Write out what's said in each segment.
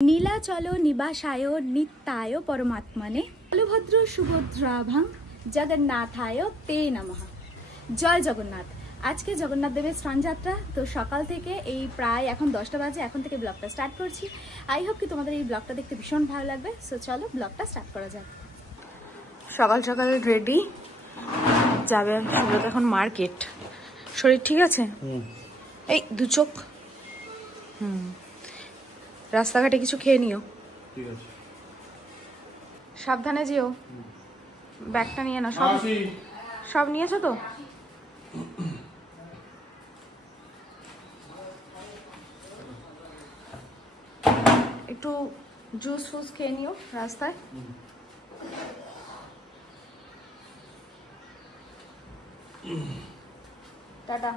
নীলাচল নিবাসায় নিত্যায় পরমাত্মনে বলভদ্র সুভদ্রাভাং জগন্নাথায় তে নমঃ। জয় জগন্নাথ। আজকে জগন্নাথ দেবের স্নানযাত্রা, তো সকাল থেকে এই প্রায় এখন 10টা বাজে, এখন থেকে ব্লগটা স্টার্ট করছি। আই হোপ কি তোমাদের এই ব্লগটা দেখতে ভীষণ ভালো লাগবে। সো চলো ব্লগটা স্টার্ট করা যাক। সকাল সকাল রেডি যাবে সুব্রত এখন মার্কেট। শরীর ঠিক আছে? এই দু চোখ। রাস্তাঘাটে কিছু খেয়ে নিও, ঠিক আছে? সাবধানে যেও, ব্যাগটা নিয়ে না। সব নিয়েছো তো? একটু জুস ফুস খেয়ে নিও রাস্তায়। টাটা।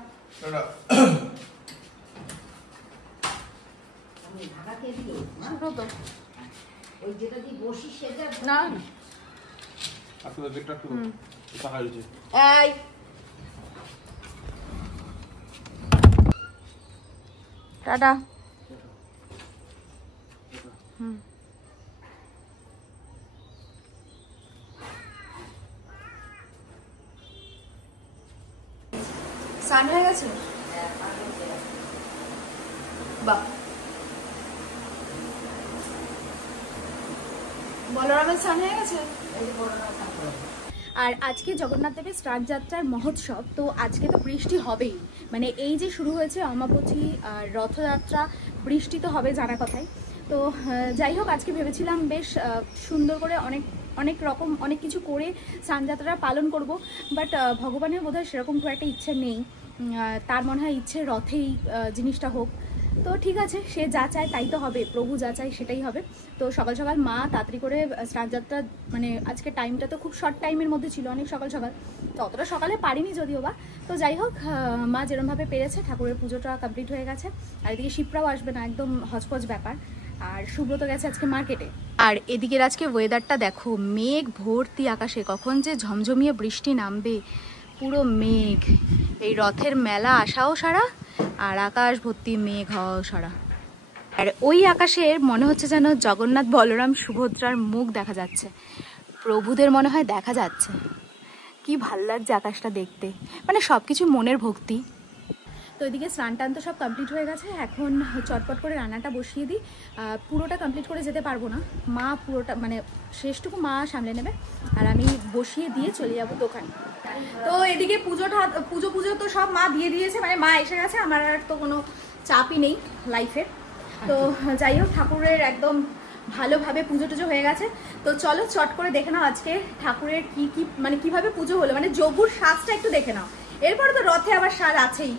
টাটা। স্নান হয়ে গেছে? বাহ। বলরামের স্নান হয়ে গেছে। আর আজকে জগন্নাথ দেবের স্নানযাত্রার মহোৎসব, তো আজকে তো বৃষ্টি হবেই। মানে এই যে শুরু হয়েছে অমাবস্যা আর রথযাত্রা, বৃষ্টি তো হবে জানা কথাই। তো যাই হোক, আজকে ভেবেছিলাম বেশ সুন্দর করে অনেক রকম অনেক কিছু করে স্নানযাত্রা পালন করব, বাট ভগবানের বোধহয় সেরকম খুব একটা ইচ্ছে নেই। তার মনে হয় ইচ্ছে রথেই জিনিসটা হোক। তো ঠিক আছে, সে যা চায় তাই তো হবে, প্রভু যা চায় সেটাই হবে। তো সকাল সকাল মা তাড়াতাড়ি করে স্নানযাত্রা, মানে আজকে টাইমটা তো খুব শর্ট টাইমের মধ্যে ছিল, অনেক সকাল সকাল, তো অতটা সকালে পারিনি যদিও বা। তো যাই হোক, মা যেরমভাবে পেরেছে, ঠাকুরের পুজোটা কমপ্লিট হয়ে গেছে। আর এদিকে শিপ্রাও আসবে না, একদম হজপজ ব্যাপার। আর সুব্রত গেছে আজকে মার্কেটে। আর এদিকের আজকে ওয়েদারটা দেখো, মেঘ ভর্তি আকাশে, কখন যে ঝমঝমিয়ে বৃষ্টি নামবে। পুরো মেঘ, এই রথের মেলা আসাও সারা, আর আকাশ ভর্তি মেঘ হওয়াও সারা। আর ওই আকাশের মনে হচ্ছে যেন জগন্নাথ বলরাম সুভদ্রার মুখ দেখা যাচ্ছে, প্রভুদের মনে হয় দেখা যাচ্ছে। কি ভাল লাগছে আকাশটা দেখতে, মানে সবকিছু মনের ভক্তি। তো এদিকে স্নান টান তো সব কমপ্লিট হয়ে গেছে, এখন চটপট করে রান্নাটা বসিয়ে দিই। পুরোটা কমপ্লিট করে যেতে পারবো না, মা পুরোটা মানে শেষটুকু মা সামলে নেবে, আর আমি বসিয়ে দিয়ে চলে যাবো দোকানে। তো এদিকে পুজো তো সব মা দিয়ে দিয়েছে, মানে মা এসে গেছে, আমার আর তো কোনো চাপই নেই লাইফের। তো যাই হোক, ঠাকুরের একদম ভালোভাবে পুজো টুজো হয়ে গেছে। তো চলো চট করে দেখে নাও আজকে ঠাকুরের কি মানে কিভাবে পুজো হলো, মানে যোগুর সাজটা একটু দেখে নাও। এরপরে তো রথে আবার সাজ আছেই।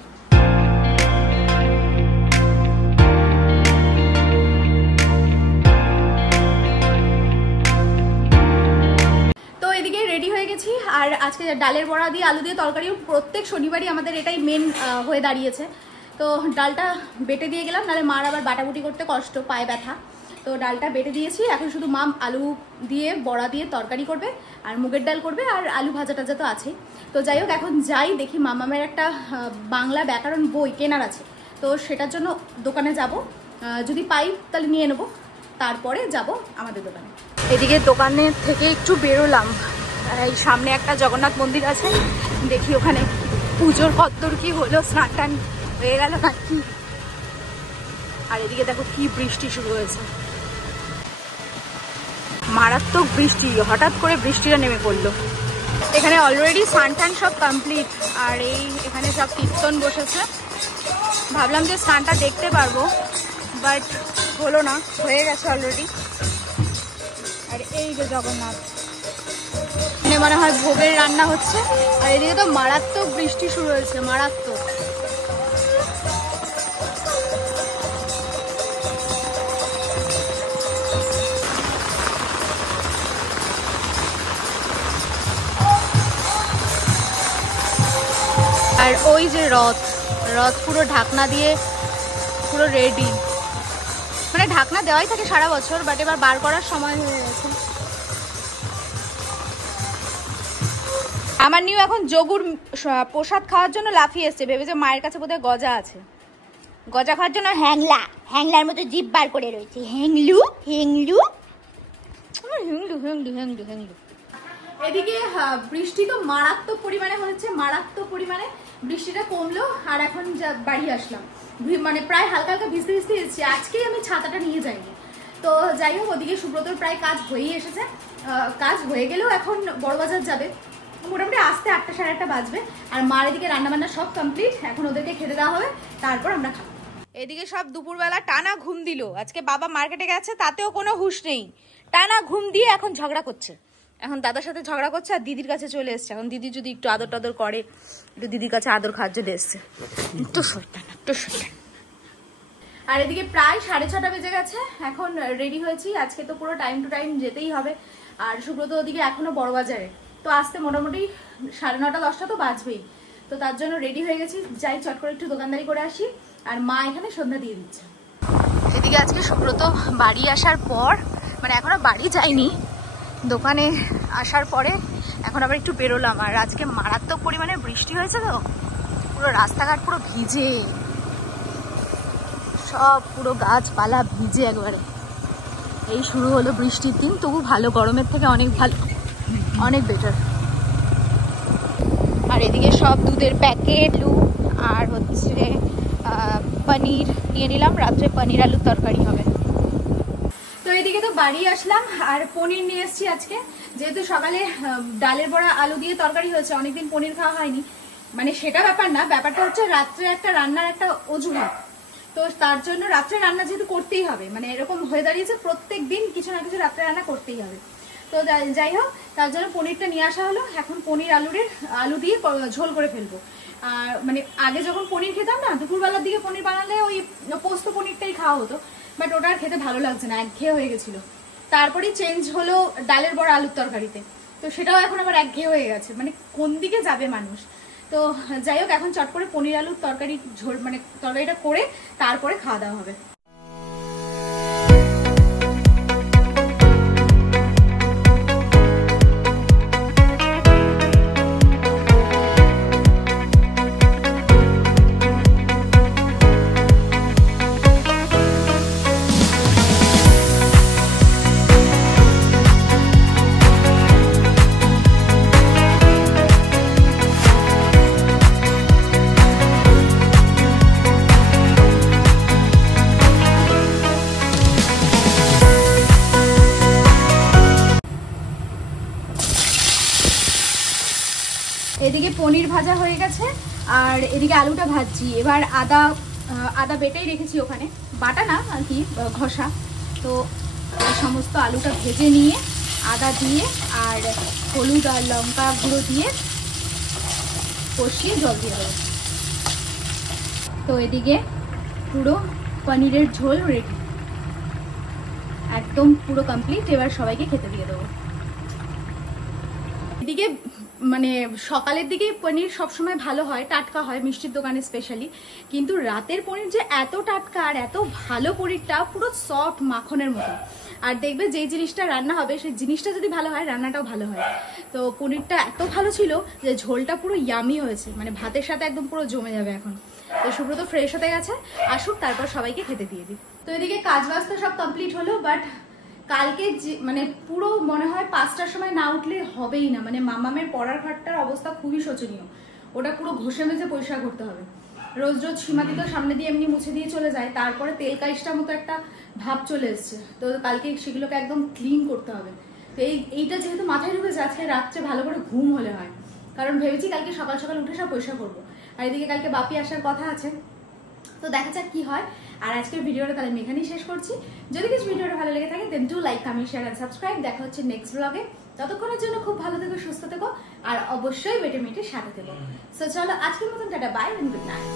এদিকে রেডি হয়ে গেছি, আর আজকে ডালের বড়া দিয়ে আলু দিয়ে তরকারিও প্রত্যেক শনিবারই আমাদের এটাই মেন হয়ে দাঁড়িয়েছে। তো ডালটা বেটে দিয়ে গেলাম, নাহলে মার আবার বাটাবুটি করতে কষ্ট, পায়ে ব্যথা। তো ডালটা বেটে দিয়েছি, এখন শুধু মা আলু দিয়ে বড়া দিয়ে তরকারি করবে, আর মুগের ডাল করবে, আর আলু ভাজা টাজা তো আছেই। তো যাই হোক, এখন যাই দেখি, মামামের একটা বাংলা ব্যাকরণ বই কেনার আছে, তো সেটার জন্য দোকানে যাব, যদি পাই তাহলে নিয়ে নেবো, তারপরে যাব আমাদের দোকানে। এদিকে দোকানের থেকে একটু বেরোলাম, এই সামনে একটা জগন্নাথ মন্দির আছে, দেখি ওখানে পুজোর কদ্দূর কি হলো, স্নান টান হয়ে গেল নাকি। আর এদিকে দেখো কি বৃষ্টি শুরু হয়েছে, মারাত্মক বৃষ্টি, হঠাৎ করে বৃষ্টিটা নেমে পড়লো। এখানে অলরেডি স্নান টান সব কমপ্লিট, আর এখানে সব কীর্তন বসেছে। ভাবলাম যে স্নানটা দেখতে পারবো, বাট হলো না, হয়ে গেছে অলরেডি। আর এই যে জগন্নাথ, মনে হয় ভোগের রান্না হচ্ছে। আর এদিকে তো মারাত্মক বৃষ্টি শুরু হয়েছে, মারাত্মক। আর ওই যে রথ পুরো ঢাকনা দিয়ে পুরো রেডি, মানে ঢাকনা দেওয়াই থাকে সারা বছর, বাট এবার বার করার সময় হয়ে গেছে। আমার নিউ এখন যোগুর প্রসাদ খাওয়ার জন্য লাফিয়ে এসছে, ভেবেছে মায়ের কাছে বোধহয় গজা আছে। গজা খাওয়ার জন্য হ্যাংলার মতো জিভ বার করে রয়েছে। হ্যাংলু হ্যাংলু হ্যাংলু হ্যাংলু হ্যাংলু হ্যাংলু। এদিকে বৃষ্টি তো মারাত্মক পরিমাণে হচ্ছে, মারাত্মক পরিমাণে বৃষ্টিটা কমলো আর এখন বাড়ি আসলাম, মানে প্রায় হালকা হালকা ভিজতে ভিজতে এসেছি। আজকেই আমি ছাতাটা নিয়ে যাইনি। তো যাই হোক, ওদিকে সুব্রতর প্রায় কাজ হয়েই এসেছে, কাজ হয়ে গেলেও এখন বড়বাজার যাবে, মোটামুটি আসতে 8টা সাড়ে 8টা বাজবে। আর মার এদিকে রান্নাবান্না সব কমপ্লিট, এখন ওদেরকে খেতে দেওয়া হবে, তারপর আমরা খাবো। এদিকে সব দুপুরবেলা টানা ঘুম দিল। আজকে বাবা মার্কেটে গেছে, তাতেও কোনো হুঁশ নেই, টানা ঘুম দিয়ে এখন ঝগড়া করছে। এখন দাদার সাথে ঝগড়া করছে আর দিদির কাছে চলে এসছে। এখন দিদি যদি একটু আদর টাদর করে, একটু দিদির কাছে আদর খাওয়ার জন্য এসছে। একটু শয়তান, একটু শয়তান। আর এদিকে প্রায় 6:30 বেজে গেছে, এখন রেডি হয়েছি। আজকে তো পুরো টাইম টু টাইম যেতেই হবে। আর সুব্রত ওদিকে এখনো বড়বাজারে, তো আসতে মোটামুটি 9:30 10টা তো বাজবেই। তো তার জন্য রেডি হয়ে গেছি, যাই চট করে একটু দোকানদারি করে আসি। আর মা এখানে সন্ধ্যা দিয়ে দিচ্ছে। এদিকে আজকে সুব্রত বাড়ি আসার পর, মানে এখনো বাড়ি যায়নি, দোকানে আসার পরে এখন আবার একটু বেরোলাম। আর আজকে মারাত্মক পরিমাণে বৃষ্টি হয়েছে, তো পুরো রাস্তাঘাট পুরো ভিজে, সব পুরো গাছপালা ভিজে একবারে। এই শুরু হলো বৃষ্টির দিন, তবু ভালো, গরমের থেকে অনেক ভালো, অনেক বেটার। আর এদিকে সব দুধের প্যাকেট আর হচ্ছে পনির নিয়ে নিলাম, রাত্রে পনির আলুর তরকারি হবে। তো এদিকে তো বাড়ি আসলাম আর পনির নিয়ে এসেছি আজকে, যেহেতু সকালে ডালের বড়া আলু দিয়ে তরকারি হয়েছে, অনেকদিন পনির খাওয়া হয়নি। মানে সেটা ব্যাপার না, ব্যাপারটা হচ্ছে রাত্রে একটা রান্নার একটা অজুহাত। তো তার জন্য রাত্রে রান্না যেহেতু করতেই হবে, মানে এরকম হয়ে দাঁড়িয়েছে প্রত্যেক দিন কিছু না কিছু রাত্রে রান্না করতেই হবে। তো যাই হোক, তার জন্য পনিরটা নিয়ে আসা হলো। এখন পনির আলু দিয়ে ঝোল করে ফেলবো। আর মানে আগে যখন পনির খেতাম না, দুপুরবেলার দিকে পনির বানালে ওই পোস্ত পনিরটাই খাওয়া হতো, বাট ওটা আর খেতে ভালো লাগছে না, একঘেয়ে হয়ে গেছিলো। তারপরেই চেঞ্জ হলো ডালের বড়া আলুর তরকারিতে, তো সেটাও এখন আবার একঘেয়ে হয়ে গেছে। মানে কোন দিকে যাবে মানুষ। তো যাই হোক, এখন চট করে পনির আলুর তরকারি ঝোল, মানে তরকারিটা করে তারপরে খাওয়া দাওয়া হবে। এদিকে পনির ভাজা হয়ে গেছে আর এদিকে আলুটা ভাজছি। এবার আদা বেটেই রেখেছি ওখানে, বাটা না আর কি, ঘষা। তো সমস্ত আলুটা ভেজে নিয়ে আদা দিয়ে আর হলুদ আর লঙ্কা গুঁড়ো দিয়ে কষিয়ে জল দিয়ে দেবো। তো এদিকে পুরো পনিরের ঝোল রেডি, একদম পুরো কমপ্লিট। এবার সবাইকে খেতে দিয়ে দেবো। এদিকে মানে সকালের দিকে পনির সবসময় ভালো হয়, টাটকা হয় মিষ্টির দোকানে স্পেশালি, কিন্তু রাতের পনির যে এত টাটকা আর এত ভালো, পনিরটা পুরো সফট মাখনের মতো। আর দেখবে যেই জিনিসটা রান্না হবে সেই জিনিসটা যদি ভালো হয়, রান্নাটাও ভালো হয়। তো পনিরটা এত ভালো ছিল যে ঝোলটা পুরো ইয়ামি হয়েছে, মানে ভাতের সাথে একদম পুরো জমে যাবে এখন। তো সুব্রত ফ্রেশ হতে গেছে, আসুক তারপর সবাইকে খেতে দিয়ে দিই। তো এদিকে কাজ বাজ তো সব কমপ্লিট হলো, বাট কালকে মানে পুরো মনে হয় 5টার সময় না উঠলে হবেই না। মানে মামামের পড়ার ঘরটার অবস্থা খুবই শোচনীয়, ওটা পুরো ঘষে মেজে পরিষ্কার করতে হবে। রোজ রোজ সীমাদি তো সামনে দিয়ে এমনি মুছে দিয়ে চলে যায়, তারপরে তেল কাইশটার মতো একটা ভাব চলে এসছে। তো কালকে সেগুলোকে একদম ক্লিন করতে হবে। তো এইটা যেহেতু মাথায় ঢুকেছে, আজকে রাত্রে ভালো করে ঘুম হলে হয়, কারণ ভেবেছি কালকে সকাল সকাল উঠে সব পরিষ্কার করবো। আর এদিকে কালকে বাপি আসার কথা আছে, তো দেখা যাক কি হয়। আর আজকের ভিডিওটা তাহলে আমি এখানেই শেষ করছি। যদি কিছু ভিডিওটা ভালো লেগে থাকে then do like, comment, share and subscribe. দেখা হচ্ছে নেক্সট ব্লগে। ততক্ষণের জন্য খুব ভালো থেকো, সুস্থ থেকো, আর অবশ্যই বেটে মেটে সাথে থেকো। সো চলো আজকের মতন tata, bye and good night.